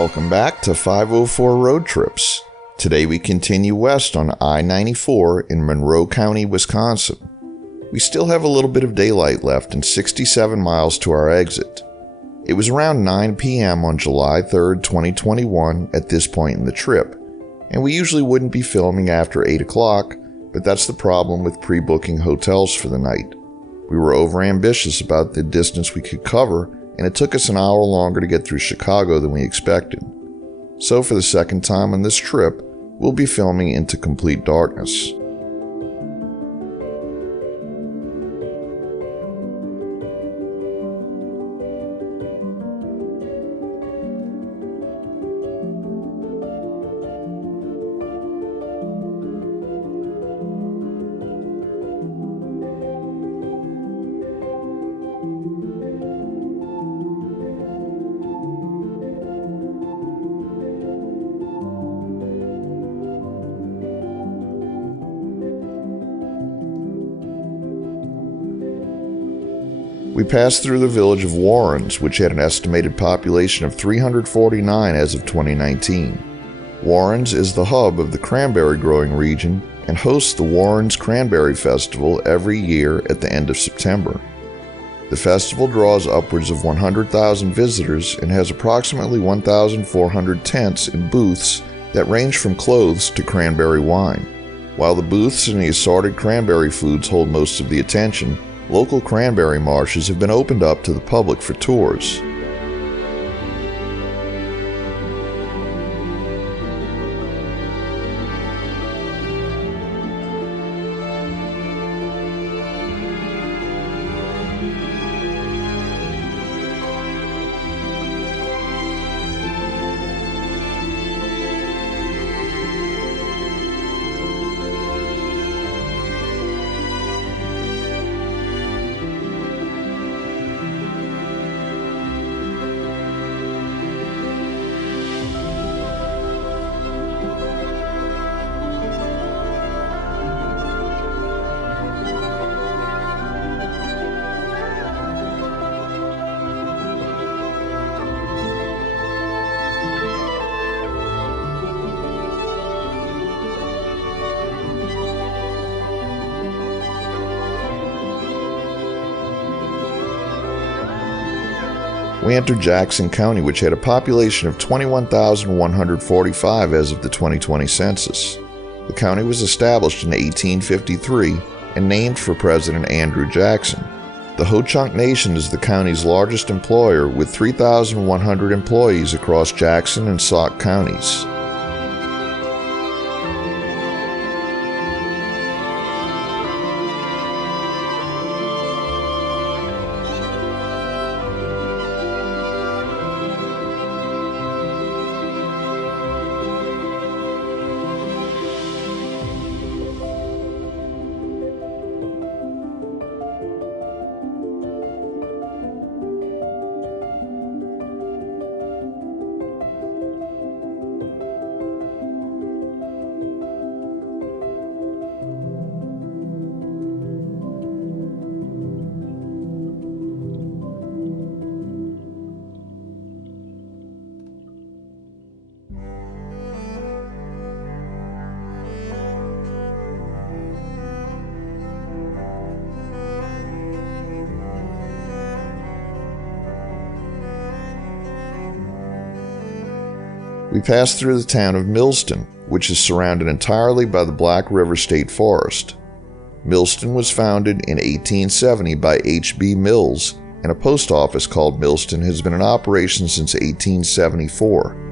Welcome back to 504 Road Trips. Today we continue west on I-94 in Monroe County, Wisconsin. We still have a little bit of daylight left and 67 miles to our exit. It was around 9 p.m. on July 3rd, 2021 at this point in the trip, and we usually wouldn't be filming after 8 o'clock, but that's the problem with pre-booking hotels for the night. We were overambitious about the distance we could cover, and it took us an hour longer to get through Chicago than we expected. So for the second time on this trip, we'll be filming into complete darkness. We passed through the village of Warrens, which had an estimated population of 349 as of 2019. Warrens is the hub of the cranberry growing region and hosts the Warrens Cranberry Festival every year at the end of September. The festival draws upwards of 100,000 visitors and has approximately 1,400 tents and booths that range from clothes to cranberry wine. While the booths and the assorted cranberry foods hold most of the attention, local cranberry marshes have been opened up to the public for tours. We entered Jackson County, which had a population of 21,145 as of the 2020 census. The county was established in 1853 and named for President Andrew Jackson. The Ho-Chunk Nation is the county's largest employer, with 3,100 employees across Jackson and Sauk counties. We passed through the town of Millston, which is surrounded entirely by the Black River State Forest. Millston was founded in 1870 by H.B. Mills, and a post office called Millston has been in operation since 1874.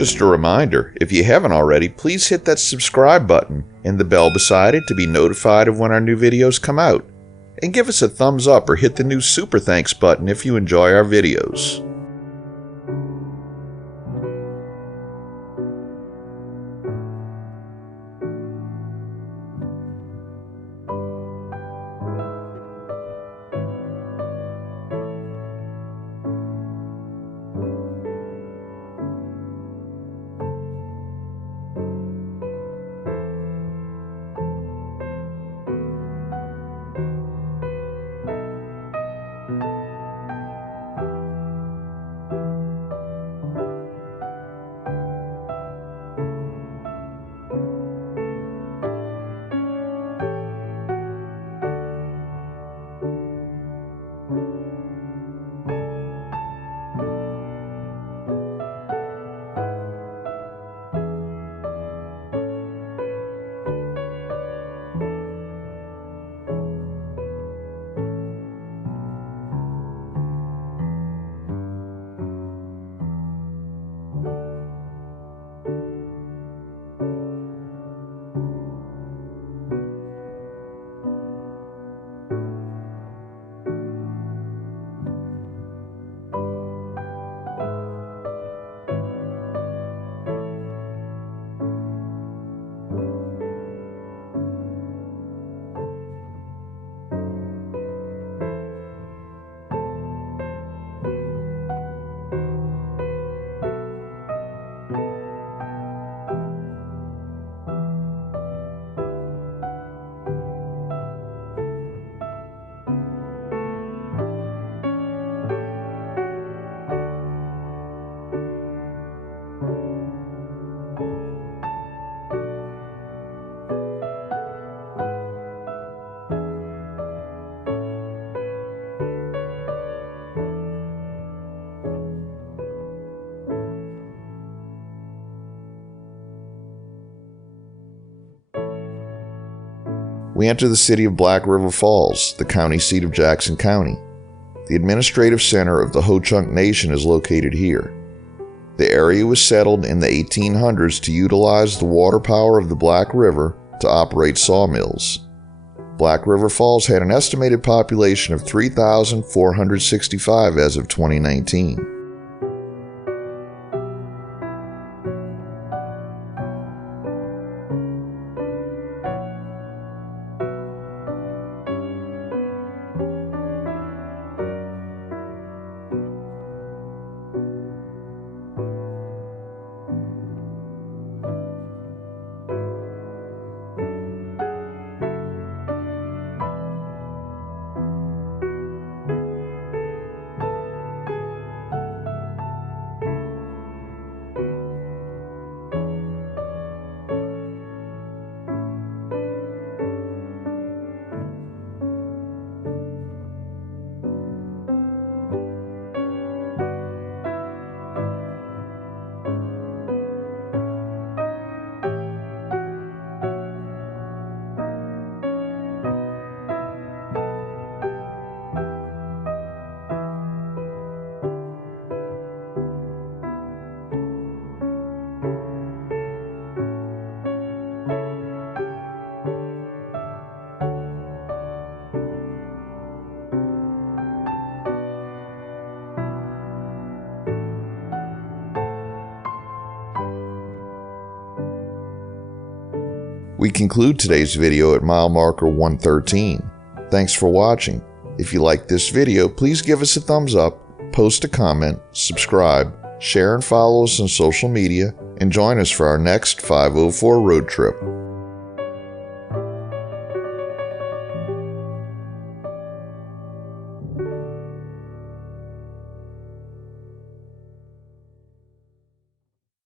Just a reminder, if you haven't already, please hit that subscribe button and the bell beside it to be notified of when our new videos come out. And give us a thumbs up or hit the new super thanks button if you enjoy our videos. We enter the city of Black River Falls, the county seat of Jackson County. The administrative center of the Ho-Chunk Nation is located here. The area was settled in the 1800s to utilize the water power of the Black River to operate sawmills. Black River Falls had an estimated population of 3,465 as of 2019. We conclude today's video at mile marker 113. Thanks for watching. If you like this video, please give us a thumbs up, post a comment, subscribe, share and follow us on social media, and join us for our next 504 road trip.